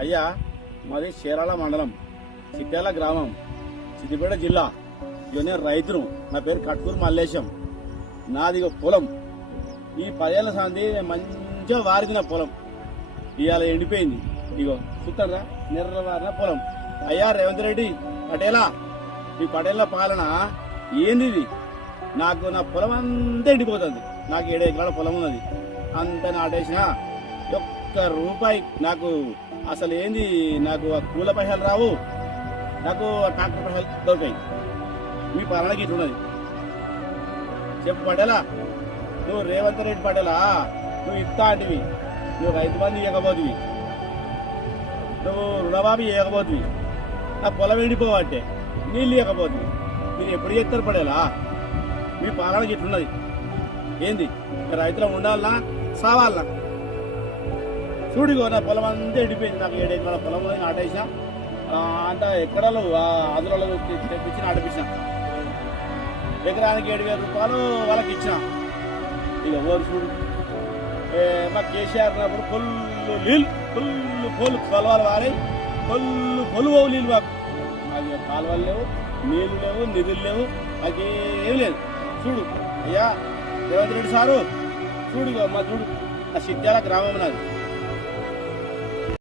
అయ్యా మాది చీరాల మండలం చిట్యాల గ్రామం సిద్దిపేట జిల్లా. ఇక నేను రైతును నా పేరు కట్కూరు మల్లేశం. నాది పొలం. ఈ పదేళ్ళ సంది నేను మంచిగా వారిదిన పొలం. ఇవాళ ఎండిపోయింది. ఇగో చూస్తారా నిర్రవారిన పొలం. అయ్యా రేవంత్ రెడ్డి పటేలా ఈ పటేళ్ళ పాలన ఏంది నాకు నా పొలం అంతా ఎండిపోతుంది. నాకు ఏడు ఎకరాల పొలం ఉన్నది. అంత నాటేసిన ఒక్క రూపాయి నాకు అసలు ఏంది? నాకు ఆ కూల పైసలు రావు. నాకు ఆ ట్రాక్టర్ పైసలు దొరికాయి. మీ పాలనకి ఇట్లున్నది చెప్పు పడేలా నువ్వు రేవంత్ రెడ్డి పడేలా నువ్వు ఇస్తా అంటివి. నువ్వు రైతు బంధు ఇవ్వకపోతువి నువ్వు రుణమాఫీ ఇవ్వకపోతువి నా పొలం ఎండిపోవంటే నీళ్ళు ఇవ్వకపోతివి మీరు ఎప్పుడు చేస్తారు పడేలా మీ పాలనకి ఇట్లున్నది ఏంది? రైతులు ఉండాలనా? సావాలనా? చూడిగో నా పొలం అంతా ఎండిపోయింది నాకు ఏడు ఎకరాల పొలం ఉంది అంటే ఆ, అంతా అదులలో తెప్పించి నాటిపించిన ఎకరానికి ఏడు వేల రూపాయలు వాళ్ళకి ఇచ్చిన. ఇక ఓరు చూడు. ఏ, మా కేసీఆర్ ఉన్నప్పుడు ఫుల్ నీళ్ళు ఫుల్ ఫుల్ కొలవాలు వారి. ఫుల్ కొలువు నీళ్ళు మాకు. మాకు కాలువలు లేవు నీళ్ళు లేవు నిధులు లేవు మాకు ఏం లేదు. చూడు అయ్యా రేవంత్ రెడ్డి సారు. చూడు మా చూడు ఆ సిద్ధాల గ్రామం నాది.